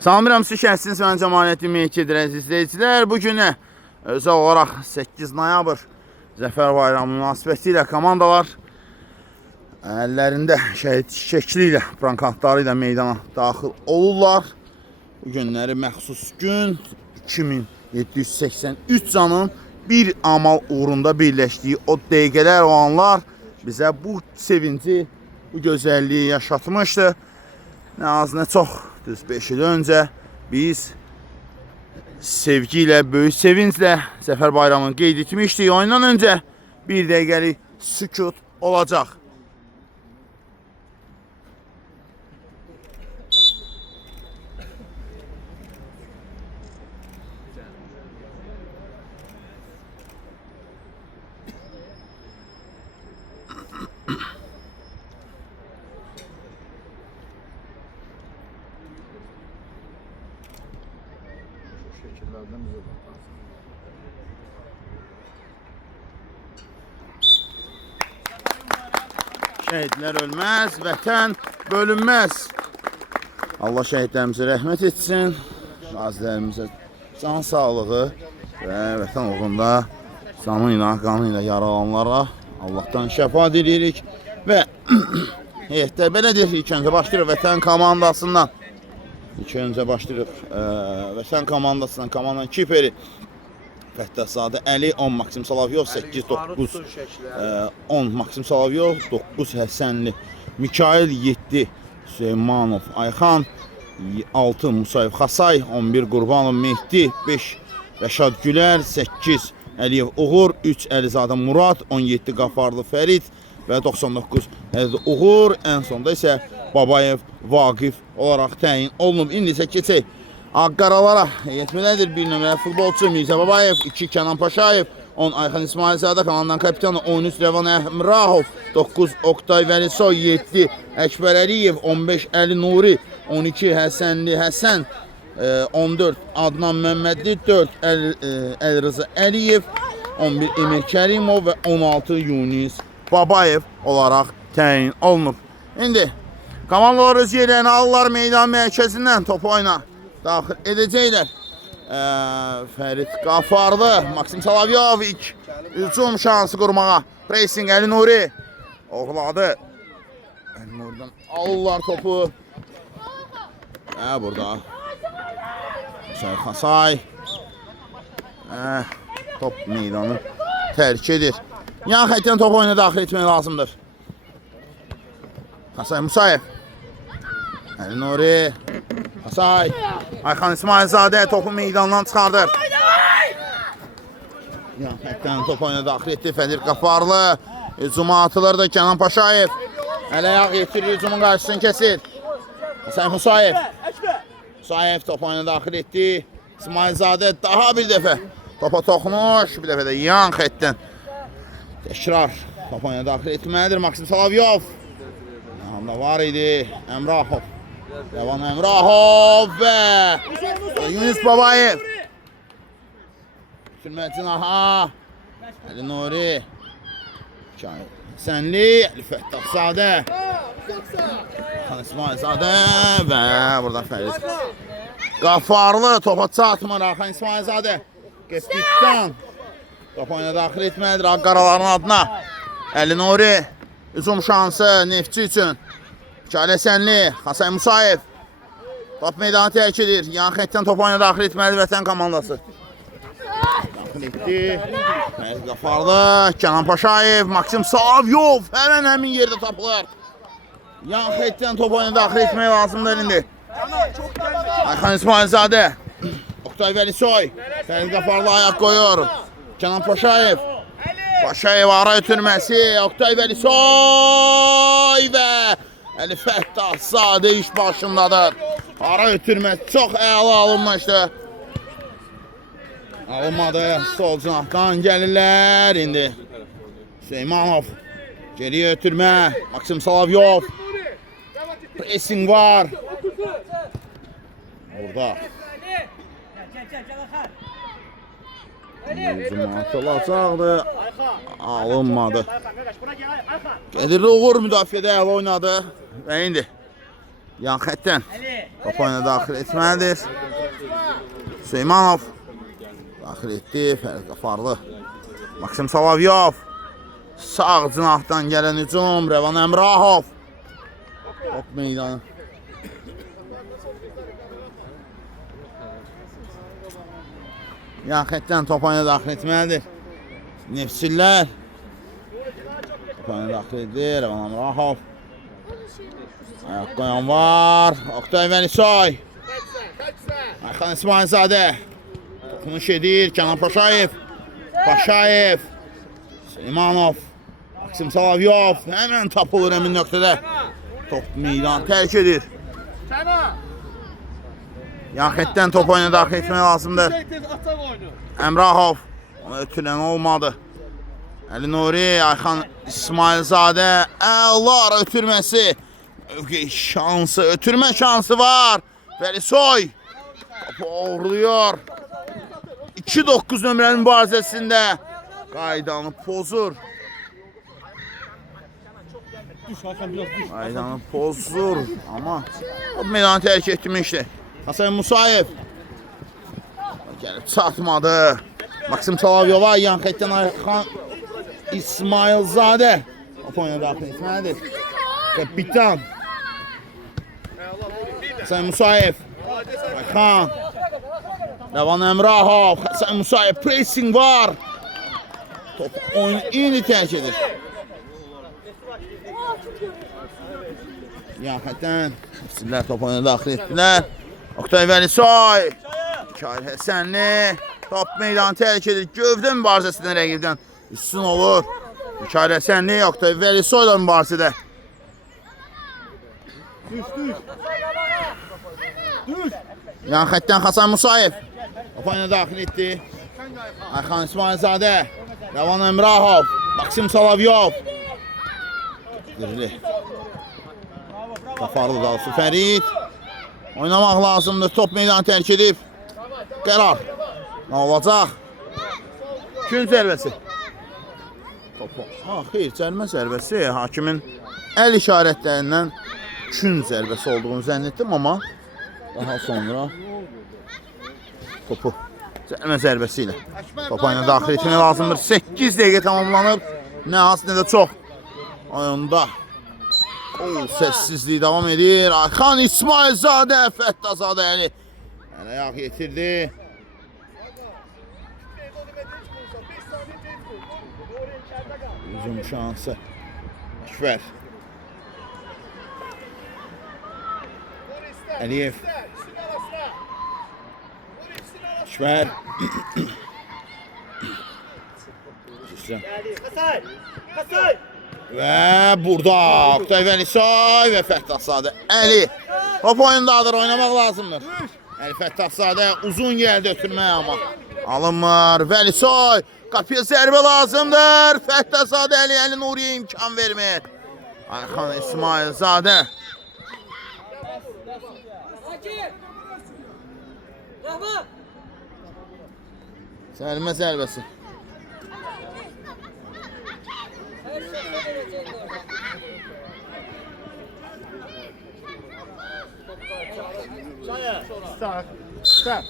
Salamıram siz şəhsiniz, mən Cəmaləddin Mehkidir, əziz izləyicilər. Bugün özel olaraq 8 noyabr Zəfər Bayramı münasibəti ilə komandalar əllərində şəhid şəkli ilə, prankantları ilə meydana daxil olurlar. Bu günləri məxsus gün 2783 canın bir amal uğrunda birləşdiyi o dəqiqələr, o anlar bizə bu sevinci, bu gözəlliyi yaşatmışdı. Nə az, nə çox, düz 5 il öncə biz sevgi ilə, böyük sevinclə Zəfər Bayramını qeyd etmişdik. Oyundan öncə bir dəqiqəlik sükut olacaq. Şəhidlər ölməz, vətən bölünməz. Allah şəhidlərimizə rəhmət etsin, qazilərimizə can sağlığı və vətən uğrunda canı ilə, qanı ilə yaralanlara Allah'tan şəfa diləyirik və heyətdə belədir. İlk öncə başlayırıq vətən komandasından. İlk öncə başlayırıq vətən komandasından, komandanın kiperi Fəttəhzadə Əli, 10 Maksim Salavyov, 8-9 10 Maksim Salavyov, 9 Həsənli Mikail, 7 Süleymanov Ayxan, 6 Musayev Xasay, 11 Qurbanov Mehdi, 5 Rəşad Gülər, 8 Əliyev Uğur, 3 Əlizadə Murad, 17 Qafarlı Fərid və 99 Əlizadə Uğur. Ən sonda isə Babayev Vaqif olaraq təyin olunub. İndi isə keçək Ağqaralara. Yetməlidir 1 nömrəli futbolçu Mirzə Babayev, 2 Kənan Paşayev, 10 Ayxan İsmailzadə, komandanın kapitanı 13 Rəvan Əmrahov, 9 Oktay Vəlisoy, 7 Əkbər Əliyev, 15 Əli Nuri, 12 Həsənli Həsən, 14 Adnan Məmmədli, 4 Əlrıza Əliyev, 11 Emir Kərimov və 16 Yunis Babayev olaraq təyin olunub. İndi komandalar öz yerlərini alırlar, meydan mərkəzindən topu oyna daxil edəcəklər. Fərid Qafarlı, Maksim Salavyov ilk hücum şansı qurmağa. Pressing Əli Nuri oğladı. Əli Nuri'dən alırlar topu. Burada Musayev Xasay top meydanı tərk edir. Yan xətdən topu oyuna daxil etmək lazımdır. Xasay Musayev, Əli Nuri, Xasay, Ayxan İsmailzadə topu meydandan çıxardır. Yan xətdən topu oyuna daxil etdi Fərid Qafarlı. Hücuma atılır da Kənan Paşayev. Əl-ayaq yetirir, hücumun qarşısını kəsir. Xasay Musayev. Musayev topu oyuna daxil etdi. İsmailzadə daha bir dəfə topa toxunuş, bir dəfə də yan xətdən təkrar topu oyuna daxil etməlidir Maksim Salavyov. Yanında var idi Əmrahov. Rəvan Əmrahov və Yunis Babayev. Sürməcin aha. Əli Nuri. Həsənli, Əli Fəttəhzadə. İsmailzadə və burada Fərid Qafarlı topa çatmır. Ayxan İsmailzadə. Qəpitdən topu oyuna daxil etməlidir Ağqaraların adına. Əli Nuri. Hücum şansı Neftçi üçün. Mikail Həsənli, Xasay Musayev. Top meydanı tərk edir. Yan xətdən topu oyuna daxil etməlidir vətən komandası. Daxil etdi. Fərid Qafarlı, Kənan Paşayev, Maksim Salavyov həmin yerdə tapılır. Yan xətdən topu oyuna daxil etmək lazımdır indi. Ayxan İsmailzadə, Oktay Vəlisoy, Fərid Qafarlı ayaq qoyur. Kənan Paşayev, Paşayev ara ötürməsi, Oktay Vəlisoy və Əli Fəttəhzadə iş başındadır. Ara ötürməsi çox əla alınmışdı. Alınmadı, sol cinahdan gəlirlər indi. Süleymanov, geriyə ötürmə, Maksim Salavyov. Pressing var. Burada. Hücum atılacaqdı. Alınmadı. Qədirli Uğur müdafiədə əla oynadı. Və indi Yan xətdən top oyuna daxil etməlidir. Süleymanov daxil etdi. Fərid Qafarlı. Maksim Salavyov. Sağ cinahdan gələn hücum. Rəvan Əmrahov. Top meydanı. Yan xətdən top oyuna daxil etməlidir. Neftçilər. Top oyuna daxil edir. Rəvan Əmrahov. Ayaq qoyan var. Oktay Vəlisoy. Ayxan İsmailzadə. Toxunuş edir. Kənan Paşayev. Paşayev. Süleymanov. Maksim Salavyov. Həmən tapılır əmin nöqtədə. Top meydan tərk edir. Yan xətdən top oyuna daxil etmək lazımdır. Əmrahov. Ona ötürən olmadı. Əli Nuri. Ayxan İsmailzadə. Əlar ötürməsi. Şansı, ötürmə şansı var. Vəlisoy topu uğurluyor. 2-9 nömrənin mübarizəsində qaydanı pozur. Qaydanı pozur. Amma top meydanı tərk etmişdi. Hasan Musayev gəlib çatmadı. Maksim Salavyova yan xətdən Ayxan İsmailzadə top oyuna daxil etməlidir. Kapitan Hasan Musayev. Ayxan. Rəvan Əmrahov. Hasan Musayev. Pressing var. Top oyunu indi tərk edir. Yan xətdən sizlər top oyuna daxil etdilər. Oktay Vəlisoy. Mikail Həsənli. Top meydanı tərk edir. Gövdə mübarizəsindən rəqibdən üstün olur. Mikail Həsənli. Oktay Vəlisoy da mübarizədə. Yan xətdən Hasan Musayev. Top oyuna daxil etdi. Ayxan İsmailzadə. Rəvan Əmrahov. Maksim Salavyov. Dirli. Qafarlı dalsı Fərid. Oynamaq lazımdır. Top meydanı tərk edib. Qərar. Nə olacaq? Gün zərbəsi. Xeyr, cərimə zərbəsi. Hakimin əl işarətlərindən gün zərbəsi olduğunu zənn etdim, amma daha sonra topu cərimə zərbəsi ilə top oyuna daxil etmək lazımdır. 8 dəqiqə tamamlanıb. Nə az, nə də çox. Oyunda səssizlik davam edir. Ayxan İsmailzadə, Fəttazadə Əli ayaq yetirdi. Hücum şansı. Əkbər. Əliyev. Əkbər. Və burada Oktay Vəlisoy və Fəttazadə Əli. Top oyundadır, oynamaq lazımdır. Əli Fəttazadə uzun gəldi ötürməyə, amma alınmır. Vəlisoy. Qapıya zərbə lazımdır. Fəttazadə Əli, Əli Nuriyə imkan vermir. Ayxan İsmailzadə. Sərmə zərbəsi.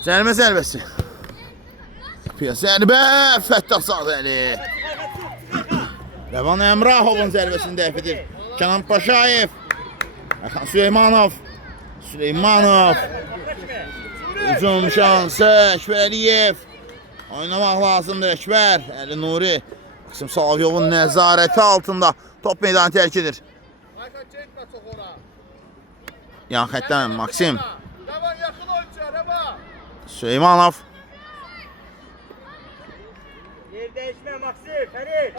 Cərimə zərbəsi. Qapıya zərbə. Fəttazadə Əli. Rəvan Əmrahovun zərbəsini dəf edir. Kənan Paşayev. Ayxan Süleymanov. Süleymanov. Hücum şansı. Əkbər Əliyev. Oynamaq lazımdır Əkbər. Əli Nuri. Maksim Salavyovun nəzarəti altında top meydanı tərk edir. Yan xətdən Maksim. Süleymanov. Yer değişme Maksim. Fərid.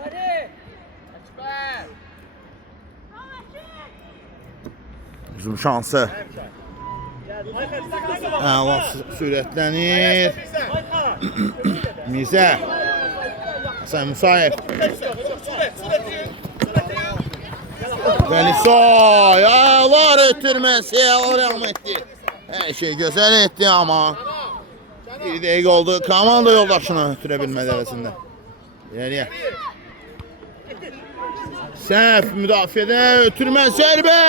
Hücum şansı. Əla sürətlənir. Mizə. Hasan Musayev. Vəlisoy. Əlar ötürməsi. Əlar rəhmətli. Hər şey gözəl etdi, amma bir dəqiqə oldu. Komanda yoldaşını ötürə bilmədi əvəzində. İləriyə. Səhv müdafiədə ötürmə zərbə.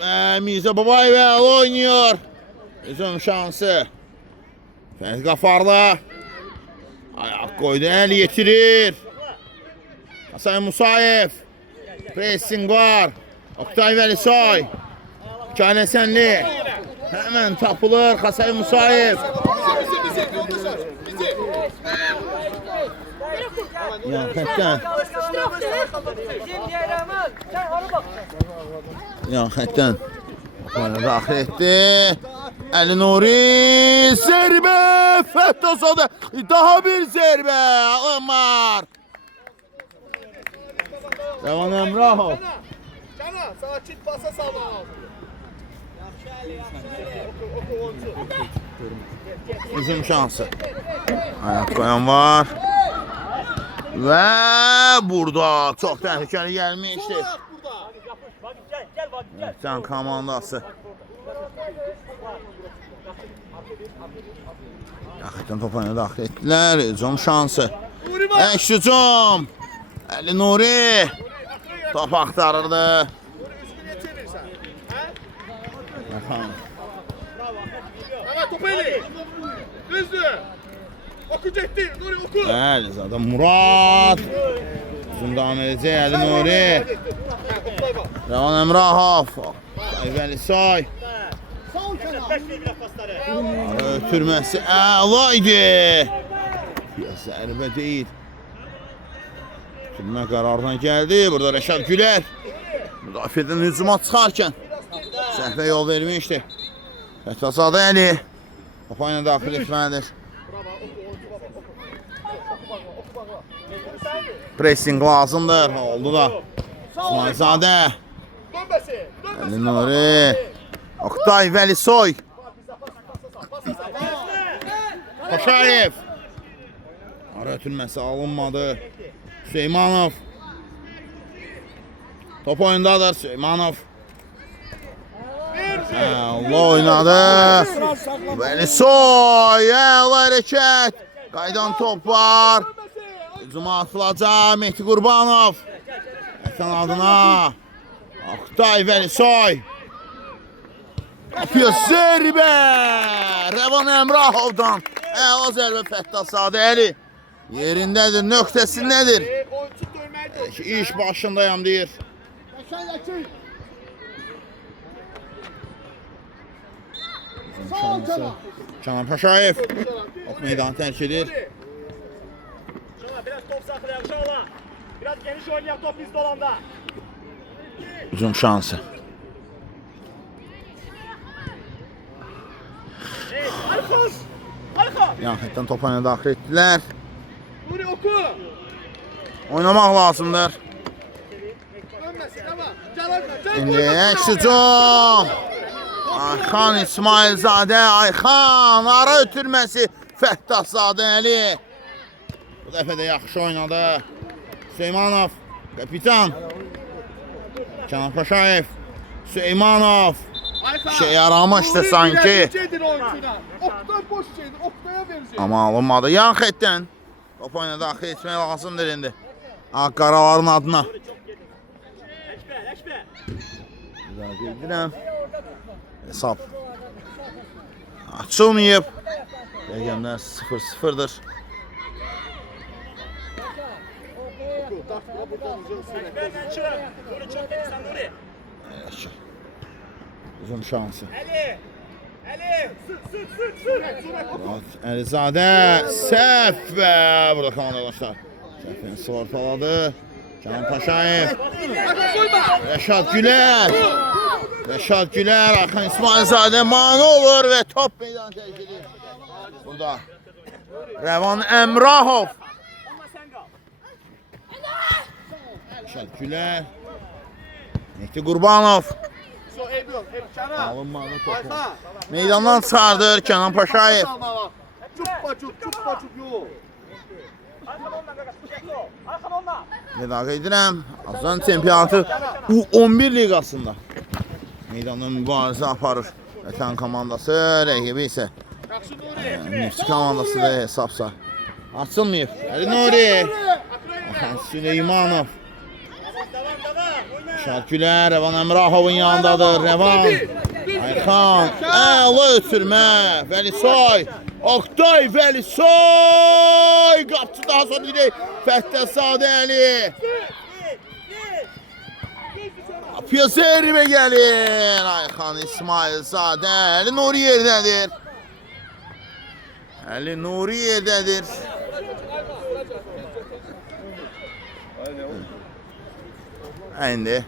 Mirzə Babayev əla oynuyor. Hücum şansı. Fərid Qafarlı. Ayaq qoydu, əl yetirir. Hasan Musayev. Pressing var. Oktay Vəlisoy. Kənan Sənli. Hemen tapılır Hasan Musayev. Ya xətdən. Ya xətdən. Bana daxil etdi. Əli Nuri. Zərbə. Fəthazadə. Daha bir zərbə. Ömər. Rəvan Əmrahov. Cana, sakin pasa sağlam. Hücum şansı. Ayak koyan var. Ve burada çok tehlikeli gelmişti. Can komandası. Hakikaten topuna daxil ettiler. Hücum şansı. Eş hücum. Əli Nuri. Top axtarırdı. Evet, topu eli. Düzdü. Oku çekti. Nuri oku. Bəli, zaten Murad. Uzun devam edecek Əli Nuri. Rəvan Əmrahov. Vəlisoy. Ötürməsi əla idi. Zərbə deyil. Ötürmə qərarına gəldi. Burada Rəşad Gülər. Müdafiədən hücuma çıxarkən səhvə yol vermişdi. Fəthazadə Əli. Topa ilə daxil etməlidir. Pressing lazımdır. Oldu da. İsmailzadə. Əli Nuri. Oktay Vəlisoy. Paşayev. Ara ötülməsi alınmadı. Süleymanov. Top oyundadır Süleymanov. Allah oynadı. Vəlisoy. Əla hərəkət. Qaydan top var. Hücuma atılacaq Mehdi Qurbanov. Ətən adına. Oktay Vəlisoy. Yapıyor zərbə. Rəvan Əmrahovdan. Əla zərbə Fəthazadə Əli. Yerindədir, nöqtəsindədir. İş başındayam deyir. Kənan Paşayev. Ok meydanı tərk edir. Biraz top saxlayaq Şola. Biraz geniş oynayaq top bizdə olanda. Hücum şansı. Arxos! Arxa! Yan xətdən topa ilə daxil etdilər. Nuri oku. Oynamaq lazımdır. Dönməsin ama. Can İndi hücum. Ayxan İsmailzadə, Ayxan ara ötürməsi Fəthazadə Əli. Bu dəfə də yaxşı oynadı. Süleymanov, kapitan. Kənan Paşayev, Süleymanov. Şey yaramışdı sanki. Oktay boş şeydir. Oktay'a verecek. Amma alınmadı. Yan xətdən. Top oyuna daxil etmək lazımdır indi. Qaravarın adına. Güzel bildirəm. Hesab açılmayıb. Rəqəmlər 0-0'dır. Uzun şansı. Əlizadə səhv və burada komandaşlar. Səhvini sığortaladı. Kənan Paşayev. Rəşad Gülər. Rəşad Gülər, Ayxan İsmailzadə mane olur və top meydan tərk edir. Burada Rəvan Əmrahov. Rəşad Gülər. Mehdi Qurbanov. Alınmadı topu. Meydandan çıxardır Kənan Paşayev. Yok. Medaqa edirəm. Azan çempionatı U11 liqasında meydandan mübarizə aparır. Vətən komandası, rəqibi isə Nefsi komandasıdır hesabsa. Açılmayıb. Əli Nuri. Süleymanov. Şarkülər Rəvan Əmrahovun yanındadır. Rəvan. Ayxan. Əla ötürmə. Vəlisoy. Oktay Vəlisoy. Qapçı daha sonra dirək. Fəttəh Sadəli. Qapıya zərbə gəlir. Ayxan İsmail Sadə. Əli Nuri yerdədir. Əli Nuri yerdədir. İndi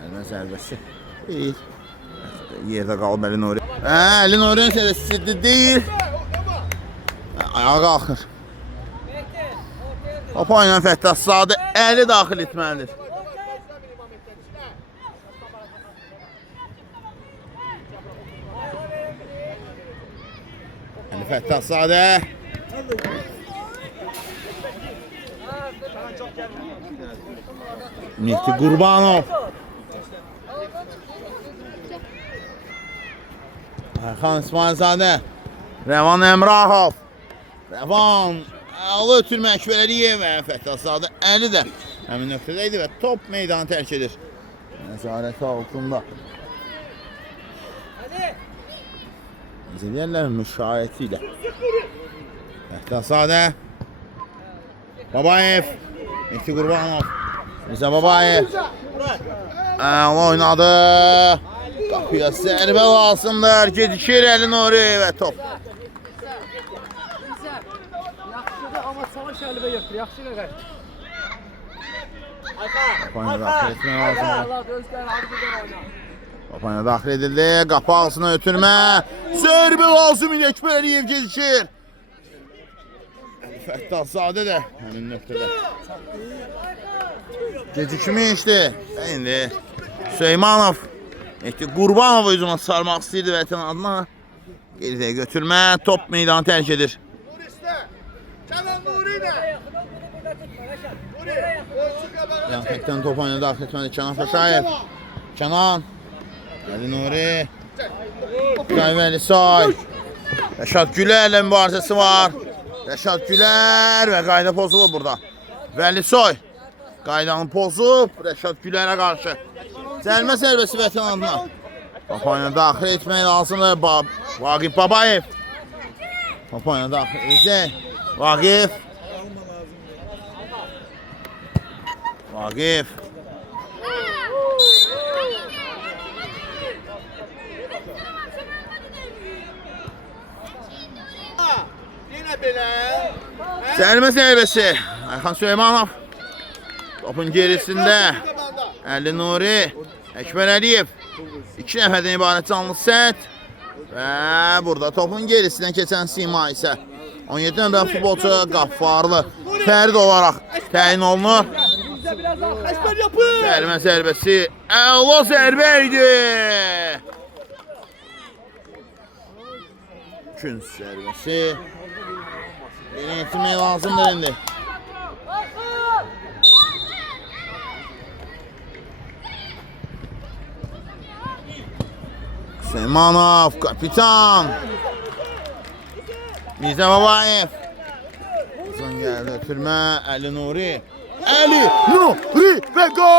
Əlmə zərbəsi yerdə qalıb Əli Nuri. Əli Nuri'nin sədəsi deyil. Ayağa qalxır. Topa ilə Fəttəh Sadə Əli daxil etməlidir. Əli Fəttəh Sadə. Mehdi Qurbanov. Ayxan İsmailzadə. Rəvan Əmrahov. Rəvan. Əla ötürmə Əkbər Əliyev və Fəttəh Sadə Əli də həmin nöqtədə idi və top meydanı tərk edir. Nəzarəti altında. Necə deyərlər müşayiəti ilə. Fəttəh Sadə. Babayev. Mehdi Qurbanov. Rıza Babayev. Oynadı. Qapıya zərbə lazımdır. Gecikir Əli Nuri və top. Yaxşıdır, amma savaş əlibə yoxdur. Yaxşı qədər. Qapıya daxil etmək lazımdır. Allah özləri harbidir oyna. Qapıya daxil edildi. Qapı ağzına ötürmə. Zərbə lazım idi. Əkbər Əliyev gecikir. Fəttəh Sadə də həmin nöqtədə. Gecikmişdi. İndi Süleymanov Mehdi Qurbanov özünə sarmaq istəyirdi vətən adına. Geridə götürmə. Top meydanı tərk edir. Kenan Nuri ile. Yanfəkdən top oyuna daxil etməli Kənan Paşayev. Kənan. Əli Nuri. Oktay Vəlisoy. Rəşad Gülərlə mübarizəsi var. Rəşad Gülər və qayda pozulub burada. Vəlisoy. Qaydanı pozub Rəşad Gülərə qarşı. Zəlmə zərbəsi vətən adına. Top oyuna daxil etmək lazımdır. Vaqif Babayev. Top oyuna daxil edəcək. Vaqif. Vaqif. Yine belə. Zəlmə zərbəsi. Ayxan Süleymanov. Topun gerisində. Əli Nuri. Əkbər Əliyev. 2 nəfərdən ibarət canlı set. Və burada topun gerisindən keçən Sima isə 17 nömrəli futbolçu Qaffarlı fərd olaraq təyin olunur. Ekber yapın. Zəlmə zərbəsi. Əla zərbə idi. Künc zərbəsi. Yeni etmək lazımdır indi. Süleymanov, kapitan. Mirzə Babayev. Uzun gəldi ötürmə, Əli Nuri. Əli Nuri və gol!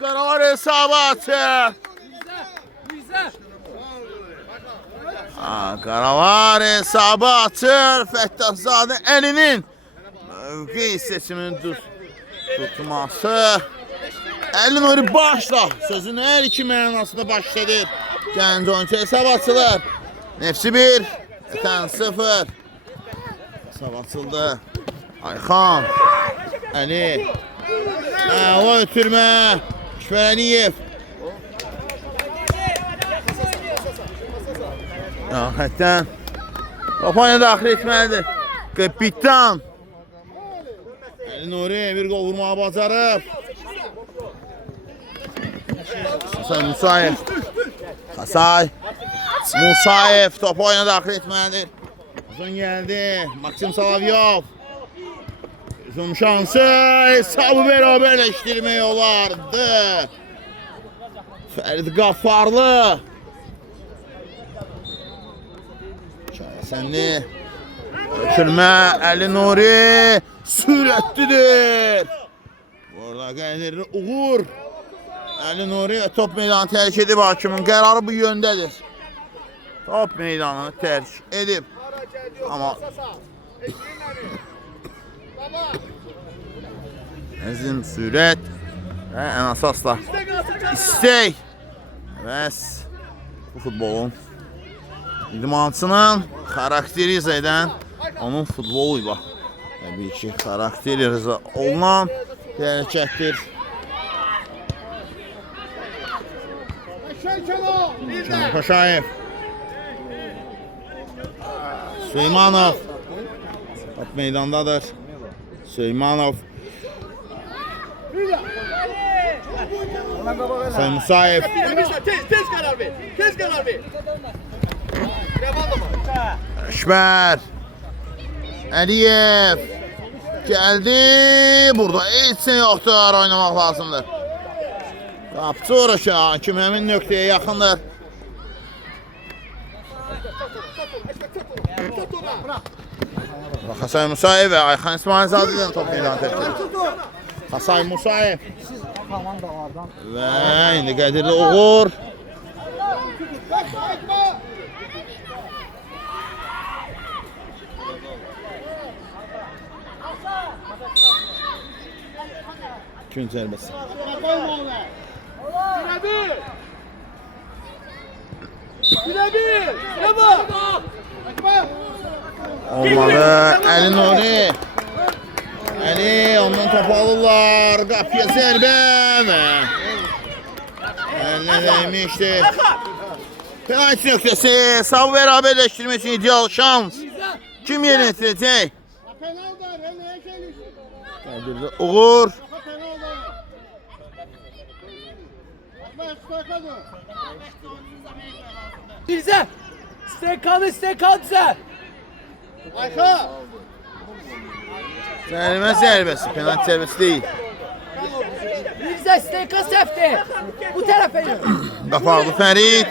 Qaralar hesabatı. Qaralar hesabatı. Fəttəh Sadə Əlinin mövqe seçimini tutması. Əli Nuri başla. Sözün hər iki mənasında başladır. Gənc oyuncu hesab açılır. Nefsi 1, Vətən 0. Hesab açıldı. Ayxan. Əli. Əla ötürmə. Əkbər Əliyev. Hətdən. Topayla daxil etməlidir. Kapitan. Əli Nuri bir gol vurmağa bacarıb. Hasan Musayev. Hasay. Musayev topu oyuna daxil etməlidir. Uzun gəldi. Maksim Salavyov. Uzun şansı. Hesabı bərabərləşdirmək olardı. Fərid Qaffarlı. Sənli. Ötürmə. Əli Nuri. sürətlidir. Burada gəlir Uğur. Əli Nuri top meydanı tərk edib, hakimin qərarı bu yöndədir. Top meydanını tərk edib. Amma əzim, sürət və ən əsasla istək. Bəs bu futbolun idmançının xarakterizə edən onun futboluyla təbii ki, xarakterizə olunan hərəkətdir. Can Paşayev, Süleymanov top meydandadır. Süleymanov, Hasan Musayev, Tez karar ver. Tez karar ver. Devam ama. Əşbər, Əliyev gəldi. Burada heç şey yoxdur, oynamaq lazımdır. Qapçı uğraşı, hakim həmin nöqtəyə yaxındır. Hasan Musayev və Ayxan İsmailzadə top meydanı tərk edir. Hasan Musayev və indi Qədirli Uğur. Gün zərbəsi. Birebir. Devam. Olmadı. Əli Nuri. Əli ondan top alırlar. Qapıya zərbə və əlinə dəymişdi. Penaltı nöqtəsi. Sağ bərabərləşdirmək üçün ideal şans. Kim yerinə yetirəcək? Qədirli Uğur. Bize! Stekanı sen! Ayxa. Zərbə zərbəsi. Penaltı zərbəsi deyil. Bize stekan sefti! Bu tarafa yürü! Qafarlı Fərid.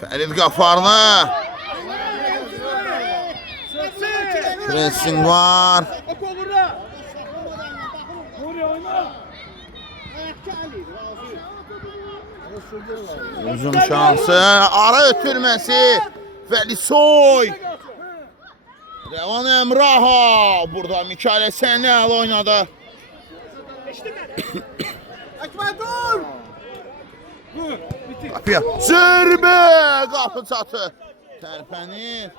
Fərid Qafarlı. Pressing var. Uzun şansı, ara ötürməsi. Vəlisoy. Rəvan Əmrahov. Burada Mikail Əsənəl oynadı. Qapıya. Zərbə. Qapı çatı. Tərpənir.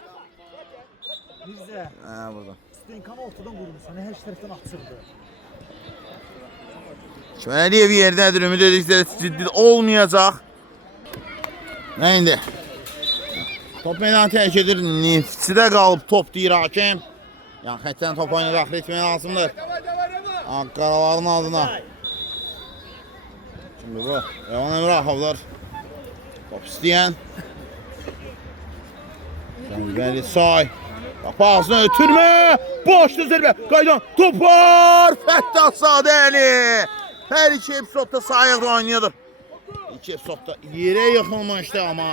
Bize! Burada. Stekanı ortadan vurmuş, hani her taraftan atırdı. Şiməliyev yerdədir, ümid edirikdə ciddi olmayacaq. Nə indi? Top meydanı tərk edir, Neftçidə qalıb top deyir hakim. Yəni xəttdən top oyuna daxil etmək lazımdır. Qaraların adına. Şimdi bu, Rəvan Əmrahovlar. Top istəyən. Vəlisoy. Qapı ağzına ötürmə. Boşlu zərbə. Qaydan top var. Fəttah Sadəli. Hər iki epizodda sayıqda oynuyordur. İki epizodda yerə yıxılmışdı ama.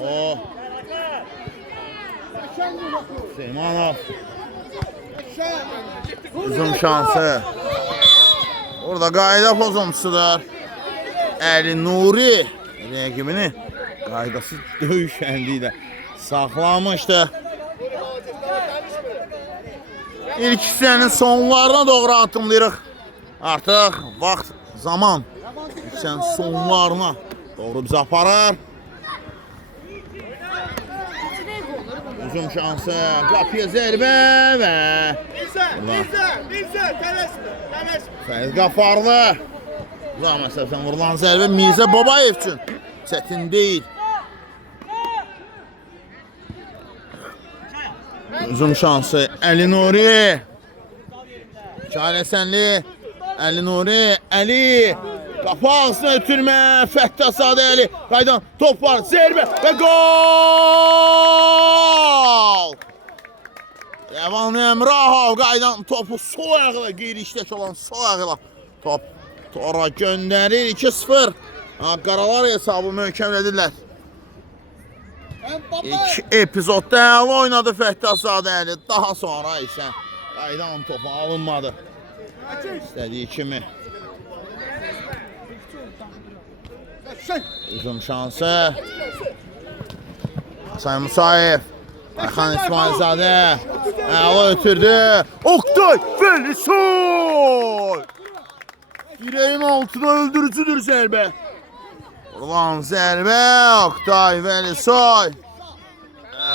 O. Seymanov. Uzun şansı. Orada qayda pozuntusudur. Əli Nuri rəqibini qaydasız döyüş əlliyle saxlamışdı. İlk hissənin sonlarına doğru atımlayırıq. Artıq vaxt, zaman hissənin sonlarına doğru bizi aparır. Uzun şansı, qapıya zərbə və Mirzə, tələsmə. Fərid Qafarlı. Uzaq məsələfdən vurulan zərbə Mirzə Babayev üçün çətin deyil. Uzun şansı Əli Nuri. Mikail Əsənli. Əli Nuri. Əli. Qapı ağzına ötürmə. Fəttah Sadəli. Qaydan top var. Zərbə və gol. Rəvan Əmrahov qaydan topu sol ayağıyla, qeyri-işlək olan sol ayağıyla top tora göndərir. 2-0. Qaralar hesabı möhkəmlədirlər. İlk epizodda əla oynadı Fəttah Sadəli. Daha sonra isə Qaydan topu alınmadı. İstədiyi kimi. Hücum şansı. Hasan Musayev. Ayxan İsmailzadə. Əla ötürdü. Oktay Velisoy. Direğin altına öldürücüdür zərbə. Ulan zərbə Oktay Velisoy.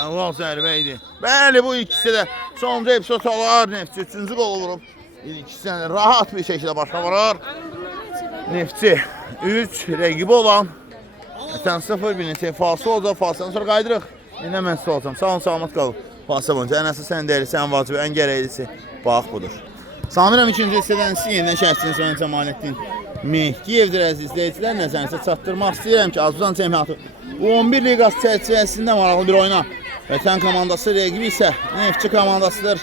Əla zərbə idi. Bəli, bu ikisi də sonuncu epizod olar. Neftçi 3-cü qolu vurub. İkisi də rahat bir şəkildə başa vurur. Neftçi 3 rəqibi olan Vətən 0 bir neçə fasıl olacaq. Fasıldan sonra qaydırıq. Yine mən sizə olacam. Sağ olun, salamat qalın. Fasıl boyunca ən əsas sən deyirsən, ən vacibi, ən gərəklisi bax budur. Samirəm ikinci hissədən sizin yenidən şərhçiniz mən Cəmaləddin Mehdiyevdir əziz izləyicilər. Nəzərinizə çatdırmaq istəyirəm ki, Azərbaycan çempionatı U11 liqası çərçivəsində maraqlı bir oyuna. Vətən komandası rəqibi isə Neftçi komandasıdır.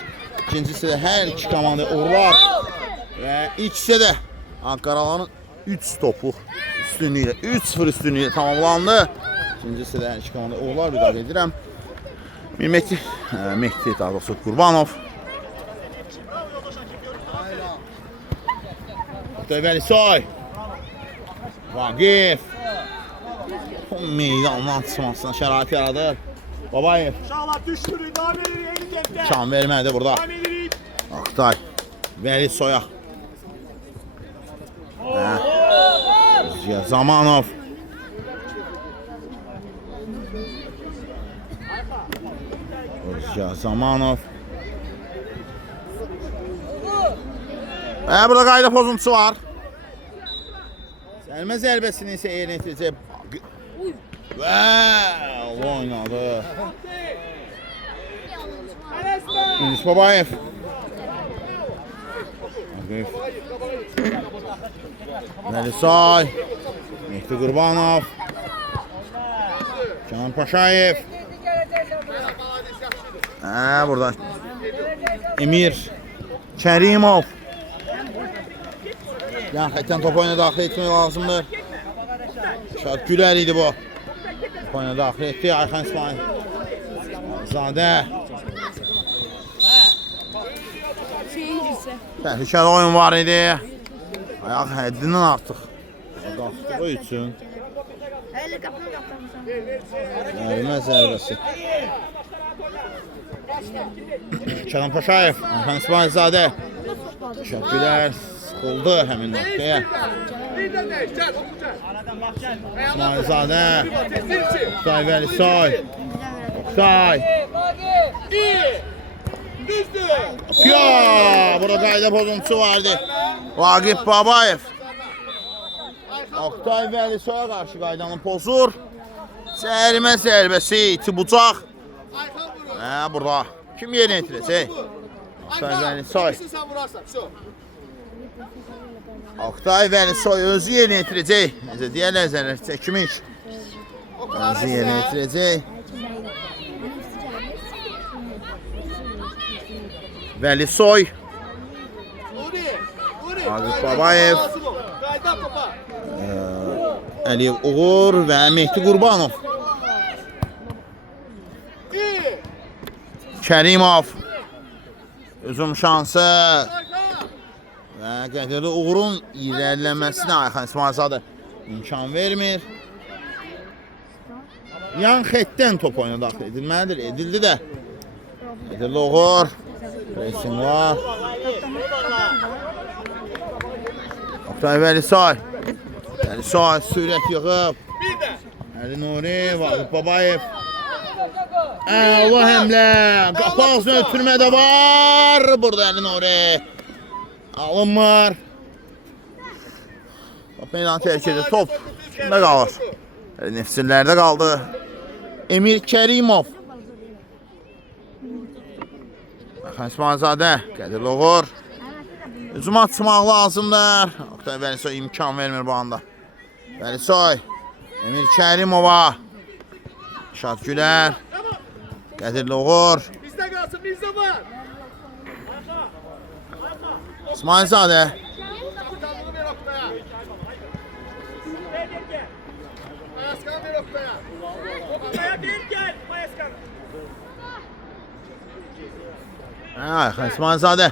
İkinci hissədə hər iki komanda uğurlar. Və ilk hissədə Ankaraların 3 topluq üstünlüyü, 3-0 üstünlüyü tamamlandı. İkinci hissədə hər iki komanda uğurlar bir daha edirəm. Mehdi daha doğrusu Qurbanov. Velisoy. Vaqif. Meydandan çıxmasına şərait yaradır. Babayev. Uşaqlar düşmürük, davam edirik, eyni tempdə. Can vermədi burada. Davam edirik. Oktay. Velisoy'a. Zamanov. Zamanov. Burada qayda pozuntusu var. Səlmə zərbəsini isə yerinə yetirəcək. Oynadı. Yunus Babayev. Velisoy. Mehdi Qurbanov. Kenan Paşayev. Burada Emir Kərimov. Yan xətdən top oyuna daxil etmək lazımdır. Şad Gülər idi bu. Top oyuna daxil etdi Ayxan İsmailzadə. Təhlükəli oyun var idi. Ayaq həddindən artıq qalxdığı üçün Əlimə zərbəsi. Kenan Paşayev, Ayxan İsmailzadə. Təşəkkürlər, sıxıldı həmin nöqtəyə. İsmailzadə. Oktay Velisoy. Oktay. Burada qayda pozuntusu vardı. Vaqif Babayev. Oktay Velisoy'a qarşı qaydanı pozur. Sərimə zərbəsi, iti bucaq. Burada kim yerinə yetirəcək? Oktay Velisoy. Oktay Velisoy özü yerinə yetirəcək. Necə deyərlər, zərər çəkmiş. Özü yerinə yetirəcək. Velisoy. Vaqif Babayev. Əliyev Uğur və Mehdi Qurbanov. Kərimov. Hücum şansı. Və Qədirli Uğurun irəliləməsinə Ayxan İsmailzadə imkan vermir. Yan xəttdən top oyuna daxil edilməlidir. Edildi də. Qədirli Uğur. Pressing var. Oktay Velisoy. Velisoy sürət yığıb. Əli Nuri, Vaqif Babayev. Allah həmlə. Qapağını ötürmə də var. Burada Əli Nuri. Alınmır. Meydan tərk edir. Top kimdə qalır? Neftçilərdə qaldı. Emir Kərimov. Ayxan İsmailzadə. Qədirli Uğur. Hücuma çıxmaq lazımdır. Oktay Velisoy imkan vermir bu anda. Velisoy. Emir Kərimova. Şad Gülər. Qədirli Uğur. Bizdə qalsın, bizdə var. İsmailzadə. Kurtarlığı ver Oktay'a. Ayaskan'ı ver Oktay'a. Oktay'a bir gel, Mayaskan. Ayxan İsmailzadə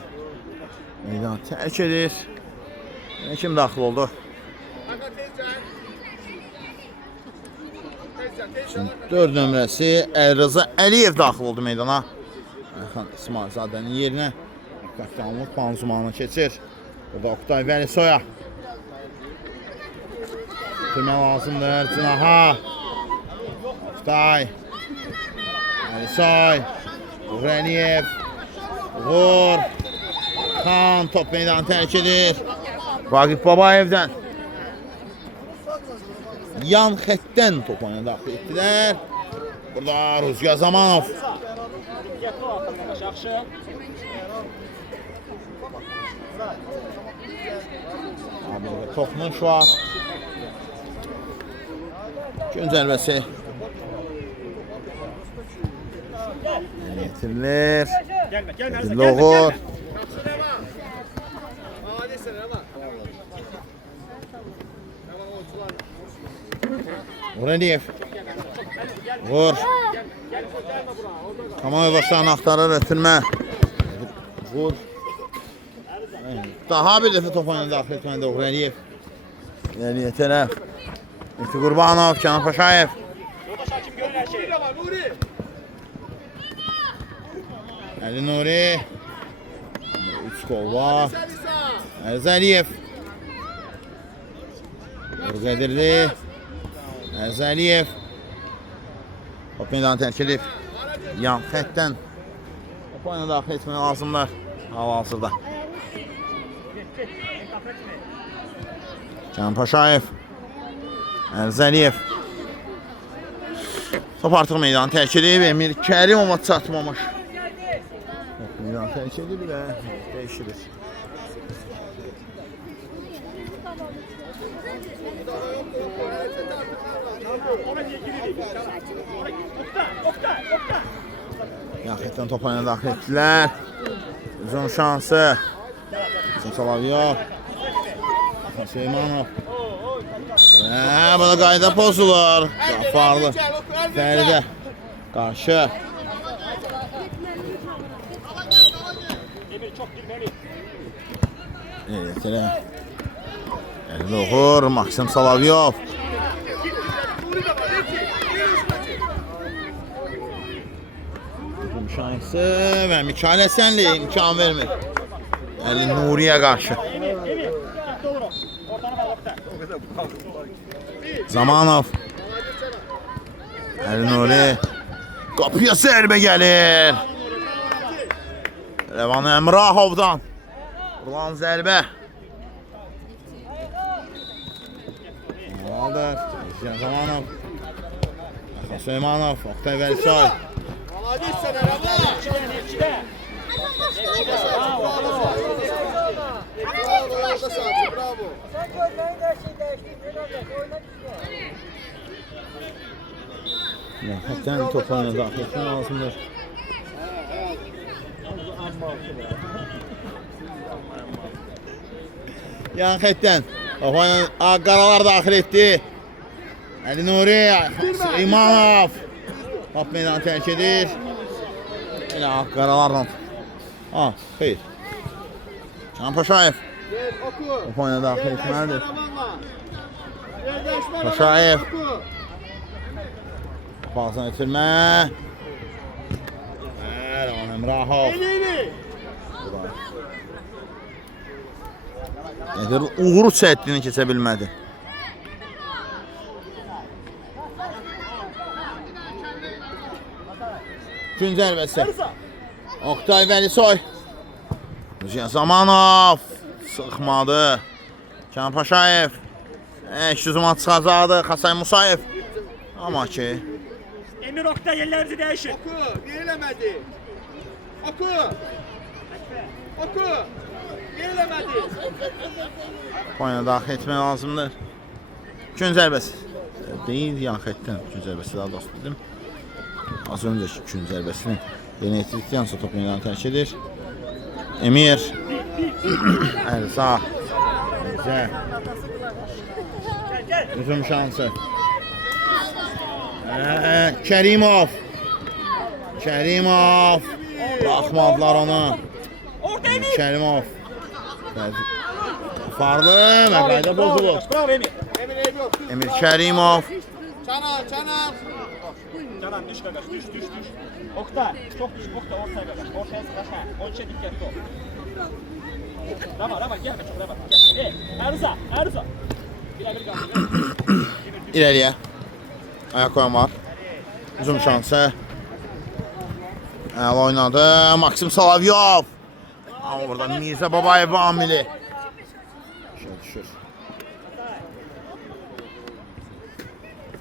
meydan tərk edir. Kim daxil oldu? Hakan tezcan. Tezcan. 4 nömrəsi Əlrıza Əliyev daxil oldu meydana. Ayxan İsmailzadənin yerinə kapitanlıq panzumanı keçir. Burada Oktay Vəlisoya. Türmə lazımdır. Cinaha. Oktay. Vəlisoy. Uğrəliyev. Uğur. Xan top meydanı tərk edir. Vaqif Babayevdən. Yan xəttdən top oyuna daxil etdilər. Burada Rüzgar Zamanov. Toxmuş var. Gün zərbəsi. Getirilir. Loğur. Uğrəliyev. Uğur. Kamal başlarını axtarır, ötürmə. Uğur. Daha bir dəfə top oyuna daxil etməndə Uğrəliyev. İləriyə tərəf. Mehdi Qurbanov, Kənan Paşayev. Yoldaş hakim görün her şeyi. Nuri. Əli Nuri. 3 gol var. Salisa. Ərz Əliyev. Urqədirli. Ərz Əliyev. Top meydanı tərk edib. Yan xəttdən. Top oyuna daxil etməyə lazımlar. Hal-hazırda. Kənan Paşayev. Ərz Əliyev. Top artıq meydanı tərk edib. Emir Kərimova çatmamış. Top meydanı tərk edib və dəyişilir. Yaxətdən top oyuna daxil etdilər. Uzun şansı. Salaviyov. Süleymanov. Bu da qayda pozulur. Zafarlı. Fəridə. Qarşı. Emir çok girmeli. Elətələ. Loğur. Maksim Salaviyov. Uzun şansı və Mikail Əsənli imkan vermir. Əli Nuriyə qarşı. Emir. Doğru. Ortanı bağladı. Zamanov. Əli Nuri. Qapıya zərbə gəlir. Rəvan Əmrahovdan. Vurulan zərbə. Aldır. Zamanov. Süleymanov. Oktay Vəlisoy. Hadi sana Rama. Nefçide. Bravo. Bravo. Sen görmeyin her şeyi değiştirdin orada. Oyna güzel. Hətdən top oyuna daxil etmək lazımdır. Yan xətdən. Top oyuna qaralar daxil etdi. Əli Nuri. Süleymanov. Top meydanı tərk edir. Elə qaralarla. Xeyr. Kənan Paşayev. Oku. Top oyuna daxil etməlidir. Yerleşme. Paşayev. Oku. Bazan ötürmə. Rəvan Əmrahov. Elini. Nedir? Uğuru çəhdini keçə bilmədi. Gün zərbəsi. Oktay Vəlisoy. Rüzgar Zamanov. Sıxmadı. Kənan Paşayev. Şüzuma çıxacadı. Xasay Musayev. Amma ki. Emir Oktay yerlerinizi değişin. Oku. Yelemedi. Oku. Oku. Yelemedi. Oyuna daxil etmək lazımdır. Gün zərbəsi. Deyil, yan xəttdən gün zərbəsi daha dost dedim. Az öncəki gün zərbəsini yenə etirdikdən sonra top meydanı tərk edir. Emir. Ərza. Ərza. Uzun şansı. Kərimov. Kərimov. Buraxmadılar onu. Kərimov. Farlı, məqayda bozulur. Bravo Emir. Emir Kərimov. Canan. Canan düş qaqaş, düş. Oktay, çok düş, Oktay ortaya qaqaş. Ortaya sıraş, hə. Onun için dikkatli ol. Rama, gelme çok, Rama. Gel. Erza. Bir qaldı. İleriyə. Ayak koymaq. Uzun şansı. Əla oynadı. Maksim Salavyov. Ama burada Mirzə Babayev amili. Düşür.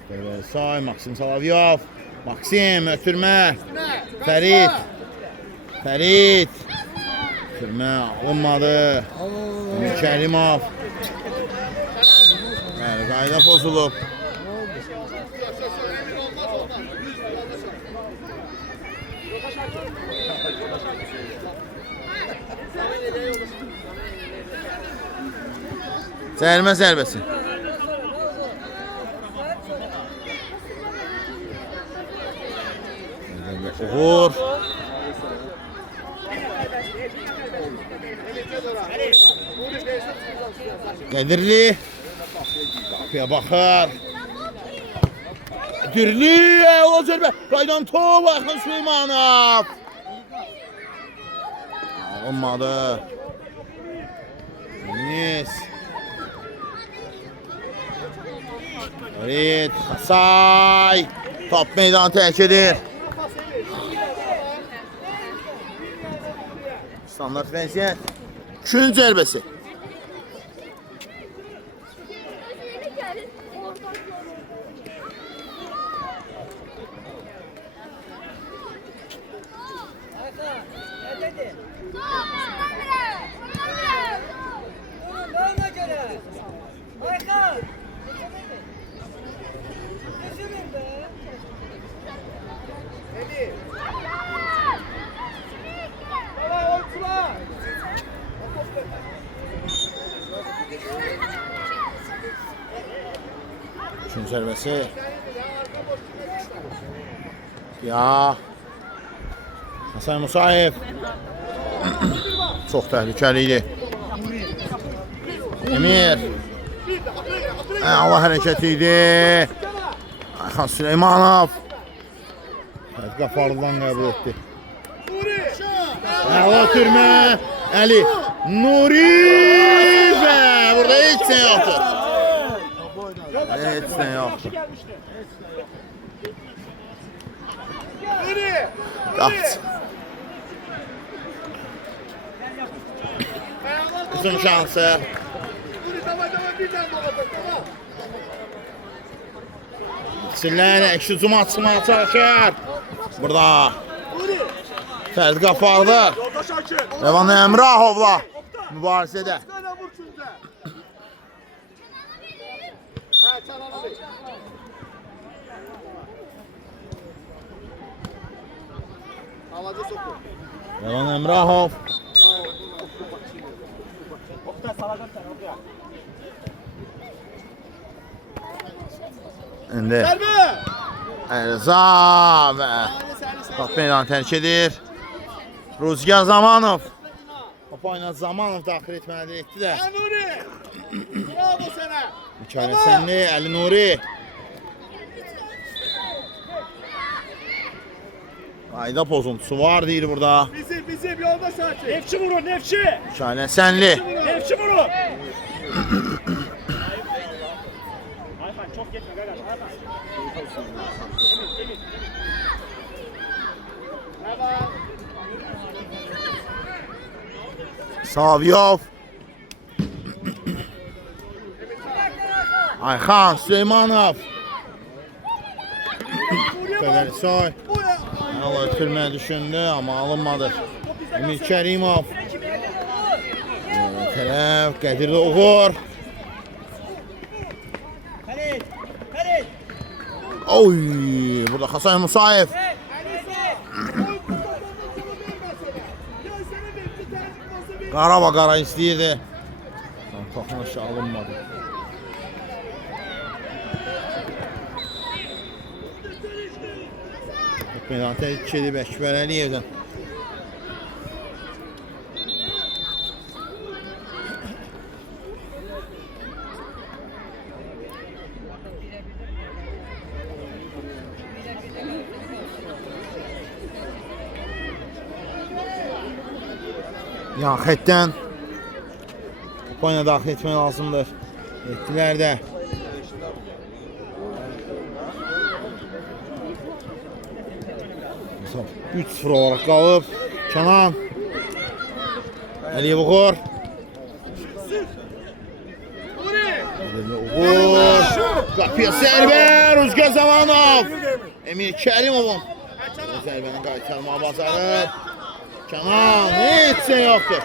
Böyle say Maksim Salavyov. Maksim ötürmə. Ferit. Ötürmə alınmadı. Emir Kərimov. Qayda pozulub. Cərimə zərbəsi. Uğur. Qədirli. Qapıya baxır. Qədirli. O zərbə. Qaydan top. Ayxan Süleymanov. Alınmadı. Enis. Evet. Say. Top meydanı tərk edir. Standart vəziyyət. 3-cü zərbəsi. Üçüncü zərbəsi. Ya. Hasan Musayev. Çox təhlükəli idi. Emir. Allah hərəkəti idi. Ayxan Süleymanov. Qafarlıdan qəbul etdi. Əla türmə. Əli. Nuri. Və burada heç nə yoxdur. Heç nə yoxdur. Qaç. Uzun şansı. Sillər, ekşi cuma çıxmağa çalışır. Burada. Fərdi Qafarlı. Rəvan Əmrahovla mübarizədə. Rəvan Əmrahov. Oktay salacağım sen oraya. İndi Ərza və top meydanı tərk edir. Ruzgar Zamanov. Top oyuna Zamanov daxil etməlidir, etdi də. Bravo sənə. Mikail Sənli, Əli Nuri. Qayda pozuntusu var deyir burada. Bizim yolda sakin. Nefçi vurun, Nefçi. Mikail Sənli. Nefçi vurun. Ayhan çok geçme gayret. Ayhan. Emir. Savyov. Ayxan Süleymanov. Fədəli Soy. Allah ötürməyə düşündü, amma alınmadı. Emir Kərimov. Tərəf, Qədirli Uğur. Oy, burada Hasan Musayev. Qaraba qara istəyirdi. Toxunuşu alınmadı. Penaltı edib Əkbər Əliyevdən. Yan xətdən Topa daxil etmək lazımdır. Etdilər də. Hesab 3-0 olaraq qalıb. Kənan Əliyev uğur. Uğur. Qapıya zərbə. Rüzgar Zamanov. Emir Kərimovun zərbəni qaytarmağı bacarır. Kənan heç şey yoxdur.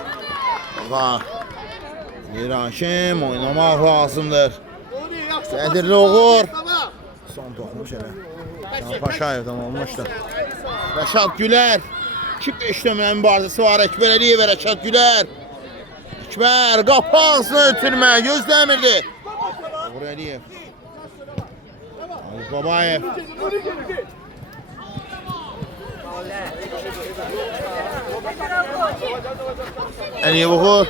Bak. Miraşim oynamaq lazımdır. Qədirli uğur. Son toxumuş elə. Can Paşayev'dan olmuşdu. Rəşad Gülər. 2-5 nömrə mübarizəsi var. Əkbər Əliyev və Rəşad Gülər. Əkbər qapı ağzını ötürmə. Gözləmirdi. Uğur Əliyev. Arif Babayev. Əliyev uğur.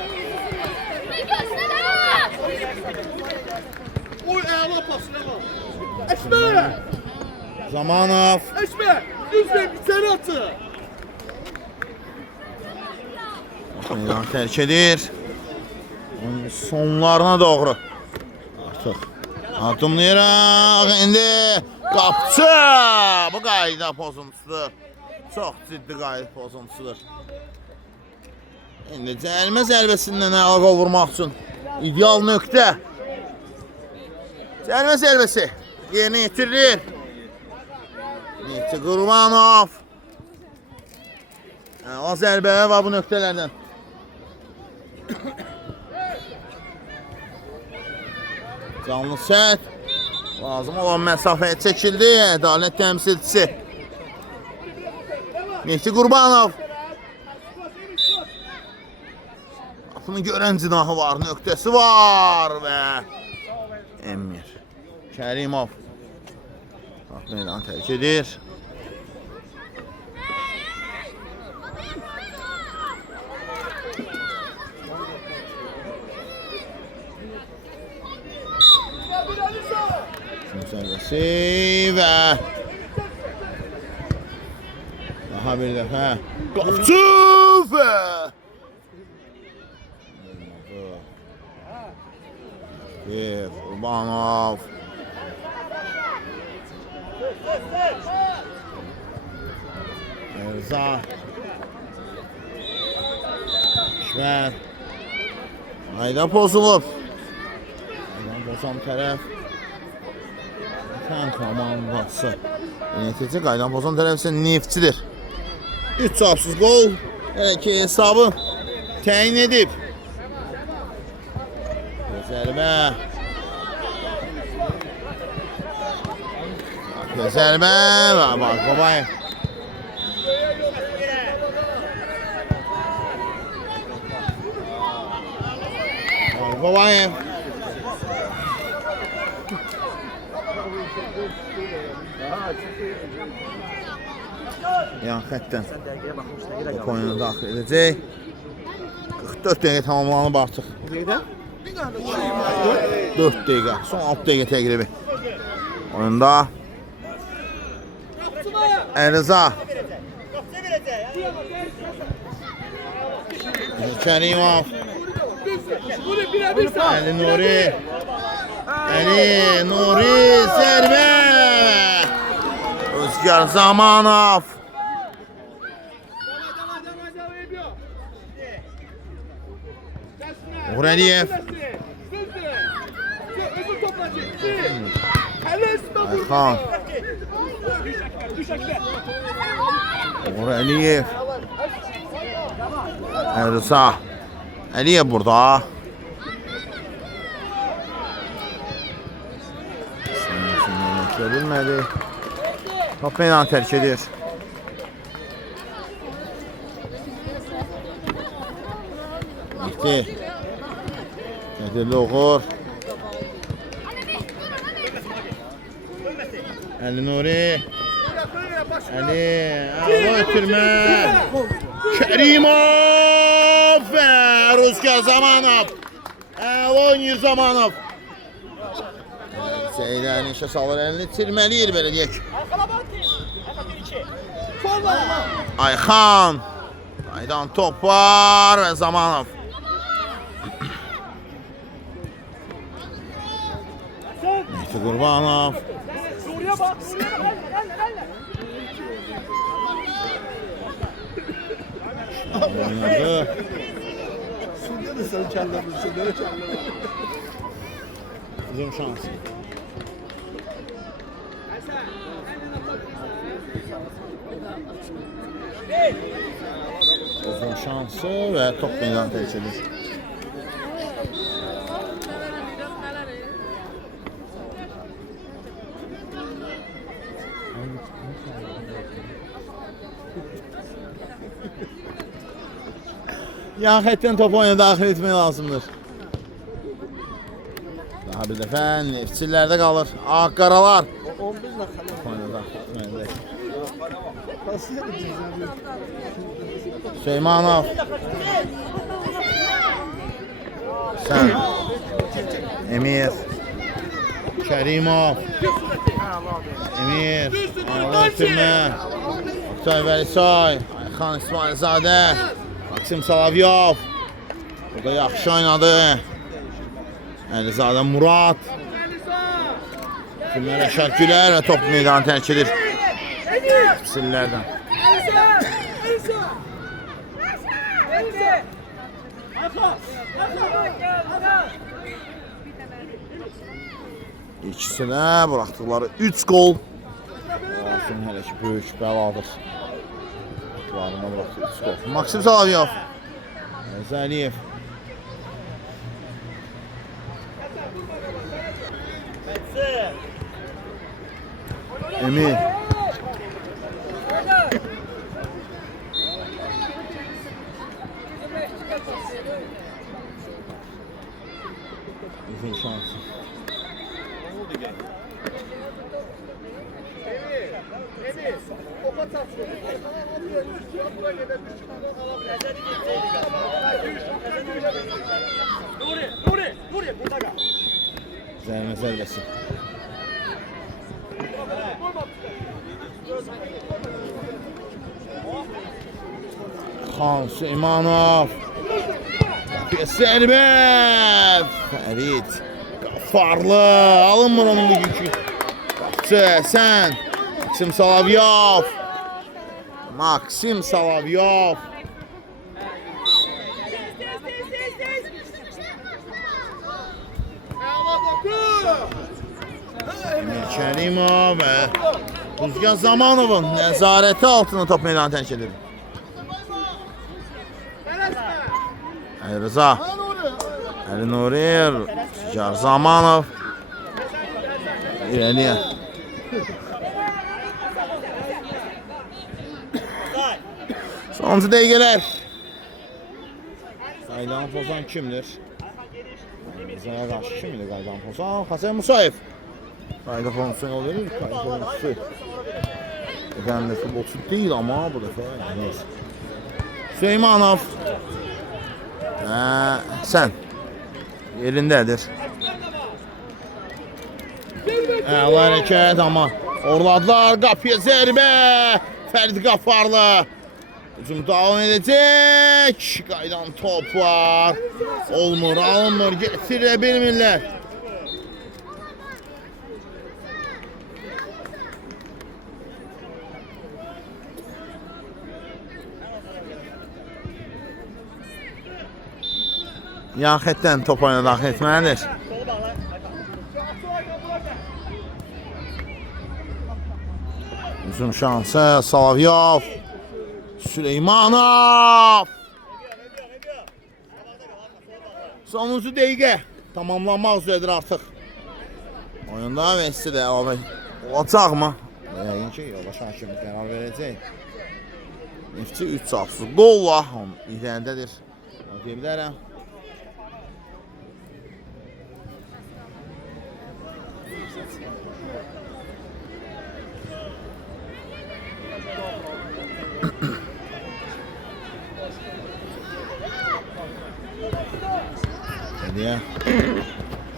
Oy əla pas Leman. Eşme. Zamanov. Eşme. Düzgün içeri atı. Meydan tərk edir. Onun sonlarına doğru. Artıq addımlayıraq. İndi qapçı. Bu qayda pozuntusudur. Çox ciddi qayda pozuntusudur. İndi cərimə zərbəsindən əla vurmaq üçün ideal nöqtə. Cərimə zərbəsi yerinə yetirilir. Mehdi Qurbanov. O zərbəyə var bu nöqtələrdən. Canlı sərt. Lazım olan məsafəyə çəkildi. Ədalət təmsilçisi Mehdi Qurbanov. Bunun görən cinahı var, nöqtəsi var və Emir Kərimov meydanı tərk edir. Müsəlləsi və daha bir dəfə qapçı və Qurbanov. Rza. İşmər. Qayda pozulub. Qaydan pozan tərəf. Sən komandası. Nəticə qaydan pozan tərəf isə Neftçidir. 3 cavabsız gol. Hələ ki hesabı təyin edib. Zərbə. Zərbə və Babayev. Babayev. Yan xətdən top oyuna daxil edəcək. 44 dəqiqə tamamlanıb artıq. 4 dəqiqə, son 6 dəqiqə təqribi. Oyunda Ərza Kərimov Əli Nuri Əli Nuri zərbə Özgər Zamanov Uğur Əliyev Ayxan Uğur Əliyev Ərza Əliyev burada bilmədi Topu ilə tərk edir Mehdi Qədirli uğur Əli Nuri Əli ötürmə Kərimov və Rüzgar Zamanov Əli Zamanov Seyidəni işə salır, əlini itirməliyir belə deyək Ayxan Qaydan top var və Zamanov. Mehdi Qurbanov. Suriye bak. Oynadı. Suriye'de sen kellemişsin. Ne kellemişsin? Uzun şansı. Uzun şansı və top meydan tərk edir. Yan xətdən top oyuna daxil etmək lazımdır. Daha bir dəfə Neftçilərdə qalır. Ağqaralar. 11 dakika. Top oyuna daxil etməkdir. Nasıl yapacağız? Süleymanov. Sən. Emir. Kərimov. Emir. Allah ötürmə. Oktay Vəlisoy. Ayxan İsmailzadə. Maksim Salavyov. Burada yaxşı oynadı. Əlizadə Murad. Kimlər Rəşad Gülər və top meydanı tərk edir. Sillərdən. İkisi də buraxdıqları 3 gol. Olsun hələ ki böyük bəladır. Varına buraxdı 3 gol. Maksim Salavyov. Əzəliyev. Emir. Uzun şansı. Emir, oka tatsın. Nuri, burada qal. Zərmə zərbəsi. Xan Süleymanov. Zərbə. Fərid. Qafarlı. Alınmır onun bugünkü. Qapçı, sən. Maksim Salavyov. Maksim Salavyov. Emir Kərimov və Rüzgar Zamanovun nəzarəti altında top meydanı tərk edir. Əli Rıza. Əli Nuri. Rüzgar Zamanov. İrəliyə. Sonuncu dəqiqələr. Qaydanı pozan kimdir? Zaya qarşı kimdir qaydanı pozan? Hasan Musayev. Qayda pozisyon yol verir. Qayda pozuncusu. Efendim de futbolçu değil ama bu defa. Neyse. Süleymanov. Sen. Yerindədir. Əla hərəkət amma orladılar. Qapıya zərbə. Fərid Qafarlı. Hücum davam edəcək. Qaydan top var. Olmur, alınmır. Getirə bilmirlər. Yan xətdən top oyuna daxil etməlidir. Uzun şansı Salavyov. Süleymanov. Sonuncu dəqiqə tamamlanmaq üzrədir artıq. Oyunda Messi də əlavə olacaqmı? Yəqin ki, yoldaş hakim qərar verəcək. Neftçi 3 sahibsiz golla irəlidədir. Deyə bilərəm.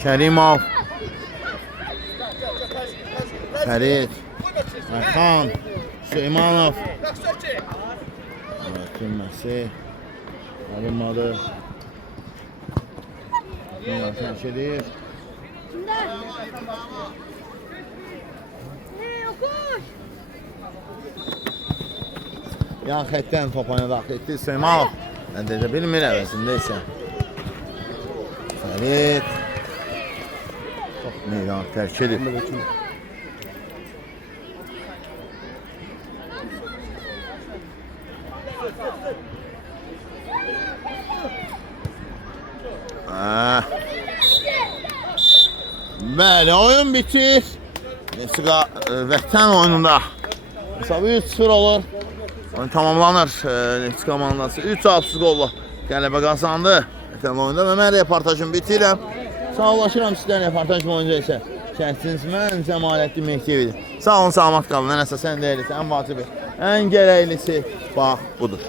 Kərimov. Fərid. Ayxan. Süleymanov. Evet. Sürməsi alınmadı. Bunlar təşkil edir. Yan xəttdən topana daxil etdi Seymanov. Nə dedə bilmir əvəzində isə. Fərid. Top meydan tərk edib. Bəli, oyun bitir. Nefsika Vətən oyununda hesabı 3-0 olur. Oyun tamamlanır. Nefsika komandası 3-6 golla qələbə qazandı. Vətən oyunda və mən reportajımı bitirəm. Sağollaşıram sizdən reportaj boyunca isə. Şəhsiniz mən Cəmaləddin Mehdiyevidir. Sağ olun, salamat qalın. Ən əsas ən dəyərlisi, ən vacibi, ən gərəklisi bax budur.